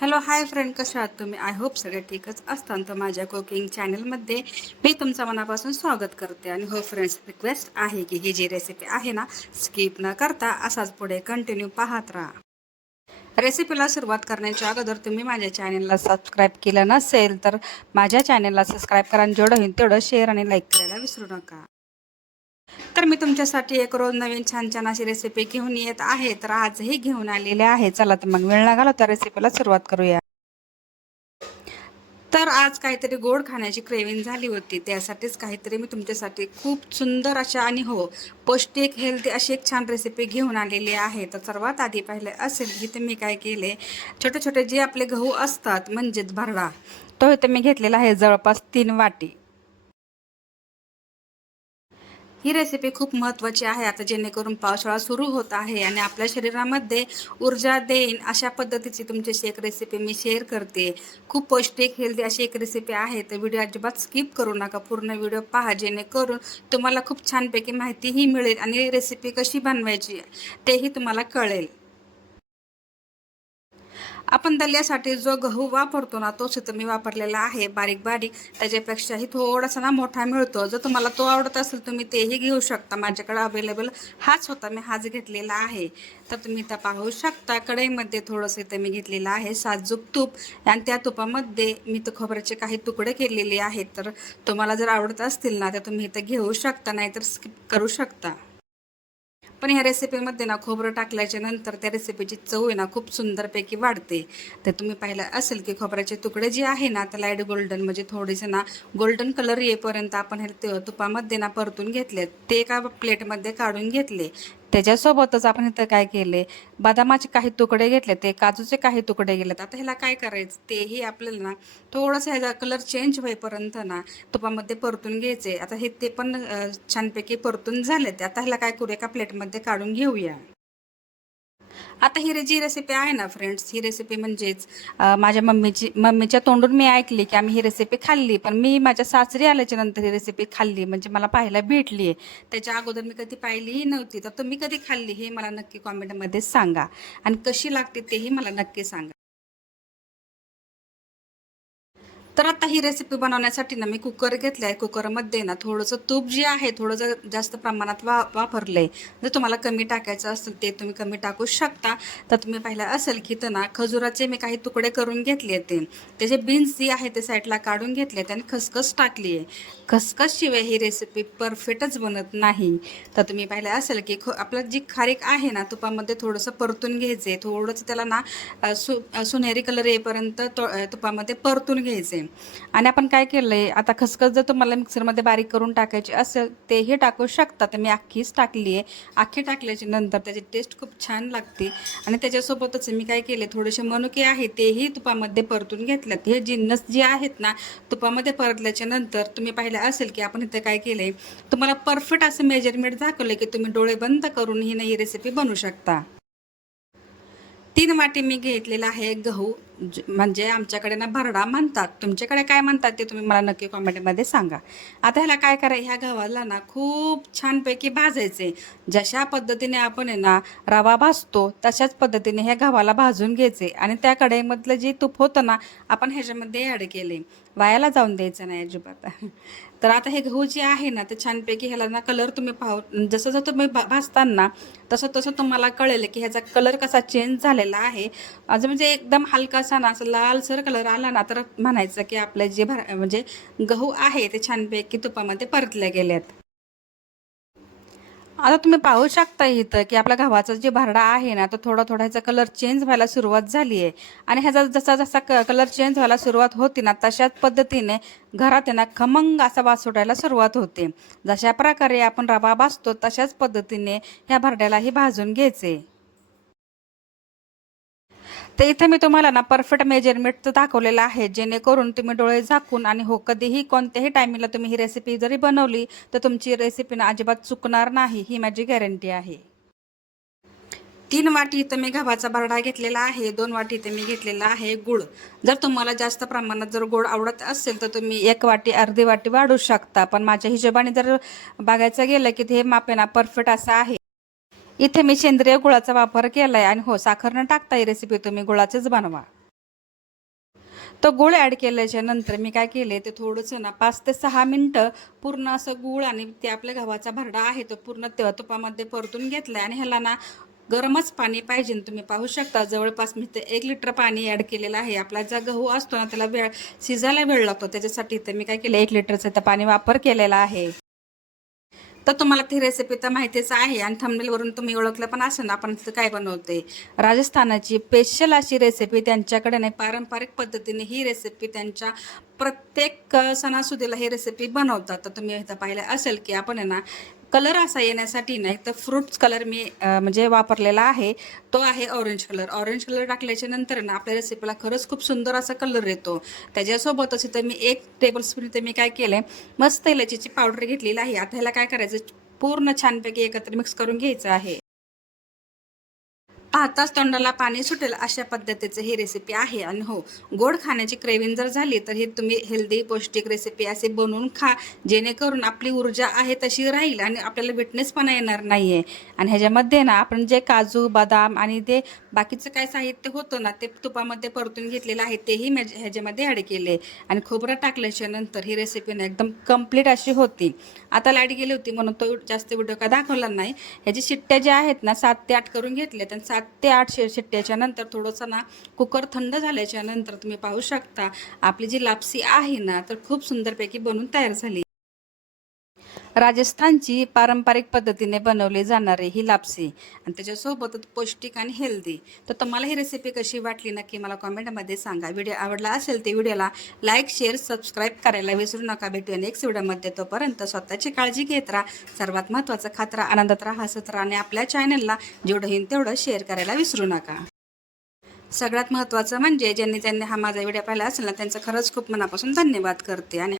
Hello hi friend, कशा आहात तुम्ही? आय होप सगळे ठीकच असतात. तर माझ्या कुकिंग चॅनलमध्ये मी तुमचं मनापासून स्वागत करते. आणि हो फ्रेंड्स, रिक्वेस्ट आहे की ही जी रेसिपी आहे ना, स्किप न करता असाच पुढे कंटिन्यू पाहत राहा. रेसिपीला सुरुवात करण्याच्या अगोदर तुम्ही माझ्या चॅनलला सबस्क्राईब केलं नसेल तर माझ्या चॅनलला सबस्क्राईब करा आणि जेवढं होईल तेवढं शेअर आणि लाईक करायला विसरू नका. तर मी तुमच्यासाठी एक रोज नवीन छान छान अशी रेसिपी घेऊन येत आहे. तर आजही घेऊन आलेले आहे. चला तर मग वेळ न घालवता रेसिपीला सुरुवात करूया. तर आज काहीतरी गोड खाण्याची क्रेविंग झाली होती. त्यासाठीच काहीतरी मी तुमच्यासाठी खूप सुंदर अशा आणि हो पौष्टिक हेल्दी अशी एक छान रेसिपी घेऊन आलेली आहे. तर सर्वात आधी पाहिलं असेल की मी काय केले, छोटे छोटे जे आपले गहू असतात म्हणजेच भरडा, तो इथे मी घेतलेला आहे जवळपास 3 वाटी. ही रेसिपी खूप महत्त्वाची आहे आता, जेणेकरून पावसाळा सुरू होत आहे आणि आपल्या शरीरामध्ये ऊर्जा देईन अशा पद्धतीची तुमच्याशी एक रेसिपी मी शेअर करते. खूप पौष्टिक हेल्दी अशी एक रेसिपी आहे. तर व्हिडिओ अजिबात स्किप करू नका, पूर्ण व्हिडिओ पहा, जेणेकरून तुम्हाला खूप छानपैकी माहितीही मिळेल आणि रेसिपी कशी बनवायची तेही तुम्हाला कळेल. आपण दल्यासाठी जो गहू वापरतो ना, तोच इथं मी वापरलेला आहे बारीक बारीक. त्याच्यापेक्षाही थोडासा ना मोठा मिळतो. जर तुम्हाला तो आवडत असेल तुम्ही तेही घेऊ शकता. माझ्याकडे अवेलेबल हाच होता, मी हाच घेतलेला आहे. तर तुम्ही इथं पाहू शकता, कढईमध्ये थोडंसं इथं मी घेतलेलं आहे साजूक तूप आणि त्या तुपामध्ये मी तर खोबऱ्याचे काही तुकडे केलेले आहेत. तर तुम्हाला जर आवडत असतील ना तर तुम्ही इथं घेऊ शकता, नाहीतर स्किप करू शकता. पण ह्या रेसिपीमध्ये ना खोबरं टाकल्याच्या नंतर त्या रेसिपीची चव आहे ना खूप सुंदरपैकी वाढते. तर तुम्ही पाहिलं असेल की खोबऱ्याचे तुकडे जे आहे ना, तर लाईट गोल्डन म्हणजे थोडेसे ना गोल्डन कलर येईपर्यंत आपण हे तुपामध्ये ना परतून घेतले. ते एका प्लेटमध्ये काढून घेतले. त्याच्यासोबतच आपण इथं काय केले, बदामाचे काही तुकडे घेतले, ते काजूचे काही तुकडे गेलेत. आता ह्याला काय करायचं, तेही आपल्याला ना थोडंसं ह्याचा कलर चेंज होईपर्यंत ना तुपामध्ये परतून घ्यायचे. आता हे ते पण छानपैकी परतून झाले. ते आता ह्याला काय करू, एका प्लेटमध्ये काढून घेऊया. आता ही जी रेसिपी आहे ना फ्रेंड्स, ही रेसिपी म्हणजेच माझ्या मम्मीच्या तोंडून मी ऐकली की आम्ही ही रेसिपी खाल्ली. पण मी माझ्या सासरी आल्याच्या नंतर ही रेसिपी खाल्ली, म्हणजे मला पाहायला भेटली आहे. त्याच्या अगोदर मी कधी पाहिलीही नव्हती. तर तुम्ही कधी खाल्ली हे मला नक्की कॉमेंटमध्ये सांगा आणि कशी लागते तेही मला नक्की सांगा. तर आता ही रेसिपी बनवण्यासाठी ना मी कुकर घेतला आहे. कुकरमध्ये ना थोडंसं तूप जे आहे थोडंसं जास्त प्रमाणात वापरलं आहे. जर तुम्हाला कमी टाकायचं असेल ते तुम्ही कमी टाकू शकता. तर तुम्ही पाहिलं असेल की तर ना खजुराचे मी काही तुकडे करून घेतले ते. त्याचे बीन्स जे आहे ते साईडला काढून घेतले आणि खसखस टाकली आहे. खसखसशिवाय ही रेसिपी परफेक्टच बनत नाही. तर तुम्ही पाहिलं असेल की आपलं जी खारीक आहे ना तुपामध्ये थोडंसं परतून घ्यायचं आहे. थोडंसं त्याला ना सुनहरी कलर येईपर्यंत तुपामध्ये परतून घ्यायचे. आणि आपण काय केलंय, आता खसखस जर तुम्हाला मिक्सरमध्ये बारीक करून टाकायची असेल तेही टाकू शकता. तर मी अख्खीच टाकली आहे. अख्खी टाकल्याच्या नंतर त्याची टेस्ट खूप छान लागते. आणि त्याच्यासोबतच मी काय केले, थोडेसे मनुके आहे तेही तुपामध्ये परतून घेतल्यात. हे जिन्नस जे आहेत ना तुपामध्ये परतल्याच्या नंतर तुम्ही पाहिलं असेल की आपण इथं काय केलंय, तुम्हाला परफेक्ट असं मेजरमेंट दाखवलं की तुम्ही डोळे बंद करून ही रेसिपी बनवू शकता. 3 वाटी मी घेतलेला आहे गहू. म्हणजे आमच्याकडे ना भरडा म्हणतात. तुमच्याकडे काय म्हणतात ते तुम्ही मला नक्की कॉमेंटमध्ये सांगा. आता ह्याला काय करा, ह्या गव्हाला ना खूप छानपैकी भाजायचे. जशा पद्धतीने आपण आहे ना रवा भाजतो तशाच पद्धतीने ह्या गव्हाला भाजून घ्यायचे. आणि त्या कढईमधलं जे तूप होतं ना आपण ह्याच्यामध्ये ॲड केले. वायाला जाऊन द्यायचं नाही अजिबात. तर आता हे गहू जे आहे ना ते छानपैकी ह्याला ना कलर तुम्ही पाहू, जसं जसं तुम्ही भाजताना तसं तसं तुम्हाला कळेल की ह्याचा कलर कसा चेंज झालेला आहे. असं म्हणजे एकदम हलकासा ना असं लालसर कलर आला ना तर म्हणायचं की आपले जे म्हणजे गहू आहे ते छानपैकी तुपामध्ये परतले गेलेत. आता तुम्ही पाहू शकता इथं की आपल्या गव्हाचा जे भरडा आहे ना तो थोडा थोडा ह्याचा कलर चेंज व्हायला सुरुवात झाली आहे. आणि ह्याचा जसा जसा कलर चेंज व्हायला सुरुवात होती ना तशाच पद्धतीने घरात आहे ना खमंग असा वास सुटायला सुरुवात होते. जशा प्रकारे आपण रवा भाजतो तशाच पद्धतीने ह्या भरड्यालाही भाजून घ्यायचे. तर इथे मी तुम्हाला ना परफेक्ट मेजरमेंटचं दाखवलेलं आहे, जेणेकरून तुम्ही डोळे झाकून आणि हो कधीही कोणत्याही टायमिंगला तुम्ही ही रेसिपी जरी बनवली तर तुमची रेसिपी ना अजिबात चुकणार नाही, ही माझी गॅरंटी आहे. 3 वाटी इथं मी गव्हाचा भरडा घेतलेला आहे. 2 वाटी इथे मी घेतलेला आहे गूळ. जर तुम्हाला जास्त प्रमाणात जर गोड आवडत असेल तर तुम्ही 1 वाटी अर्धी वाटी वाढू शकता. पण माझ्या हिशोबाने जर बघायचं गेलं की हे माप आहे ना परफेक्ट असं आहे. इथे मी सेंद्रिय गुळाचा वापर केलाय आणि हो साखर न टाकता ही रेसिपी तुम्ही गुळाचीच बनवा. तो गूळ ॲड केल्याच्या नंतर मी काय केले ते थोडंसं ना 5 ते 6 मिनटं पूर्ण असं गूळ आणि ते आपल्या गव्हाचा भरडा आहे तो पूर्ण तुपामध्ये परतून घेतला आणि ह्याला ना गरमच पाणी पाहिजे. तुम्ही पाहू शकता जवळपास मी ते 1 लिटर पाणी ॲड केलेलं आहे. आपला जो गहू असतो ना त्याला शिजायला वेळ लागतो, त्याच्यासाठी तर मी काय केलं 1 लिटरचं तर पाणी वापर केलेला आहे. तर तुम्हाला ती रेसिपी तर माहितीच आहे आणि थंबनेलवरून तुम्ही ओळखलं पण असेल ना आपण तिथं काय बनवते. राजस्थानाची स्पेशल अशी रेसिपी त्यांच्याकडे नाही, पारंपरिक पद्धतीने ही रेसिपी त्यांच्या प्रत्येक सणासुदीला ही रेसिपी बनवतात. तर तुम्ही इथं पाहिलं असेल की आपण आहे ना कलर असा येण्यासाठी नाही तर फ्रुट्स कलर मी म्हणजे वापरलेला आहे. तो आहे ऑरेंज कलर. ऑरेंज कलर टाकल्याच्या नंतर ना आपल्या रेसिपीला खरंच खूप सुंदर असा कलर येतो. त्याच्यासोबतच इथं मी 1 टेबलस्पून इथे मी काय केलं मस्त इलायचीची पावडर घेतलेली आहे. आता ह्याला काय करायचं पूर्ण छानपैकी एकत्र मिक्स करून घ्यायचं आहे. पाहताच तोंडाला पाणी सुटेल अशा पद्धतीचं ही रेसिपी आहे. आणि हो, गोड खाण्याची क्रेविंग जर झाली तर ही तुम्ही हेल्दी पौष्टिक रेसिपी असे बनवून खा, जेणेकरून आपली ऊर्जा आहे तशी राहील आणि आपल्याला विटनेसपणा येणार नाही आहे. आणि ह्याच्यामध्ये ना आपण जे काजू बदाम आणि ते बाकीचं काय साहित्य होतं ना ते तुपामध्ये परतून घेतलेलं आहे तेही मी ह्याच्यामध्ये ॲड केले. आणि खोबरं टाकल्याच्या नंतर ही रेसिपी ना एकदम कंप्लीट अशी होती. आता लाईट गेली होती म्हणून तो जास्त व्हिडिओ काय दाखवला नाही. ह्याची शिट्ट्या ज्या आहेत ना 7 ते 8 करून घेतल्या. आणि 7 ते 8 शिट्ट्याच्या नंतर थोडंसं ना कुकर थंड झाल्याच्या नंतर तुम्ही पाहू शकता आपली जी लापसी आहे ना तर खूप सुंदरपैकी बनून तयार झाली. राजस्थानची पारंपरिक पद्धतीने बनवली जाणारी ही लापसी आणि त्याच्यासोबतच पौष्टिक आणि हेल्दी. तर तुम्हाला ही रेसिपी कशी वाटली नक्की मला कॉमेंटमध्ये सांगा. व्हिडिओ आवडला असेल ते व्हिडिओला लाईक शेअर सबस्क्राईब करायला विसरू नका. भेटूया नेक्स्ट व्हिडिओमध्ये. तोपर्यंत स्वतःची काळजी घेत राहा. सर्वात महत्त्वाचं खात राहा, आनंदात राहा, हसत राहा आणि आपल्या चॅनलला जेवढं होईल तेवढं शेअर करायला विसरू नका. सगळ्यात महत्त्वाचं म्हणजे ज्यांनी हा माझा व्हिडिओ पाहिला असेल ना त्यांचं खरंच खूप मनापासून धन्यवाद करते. आणि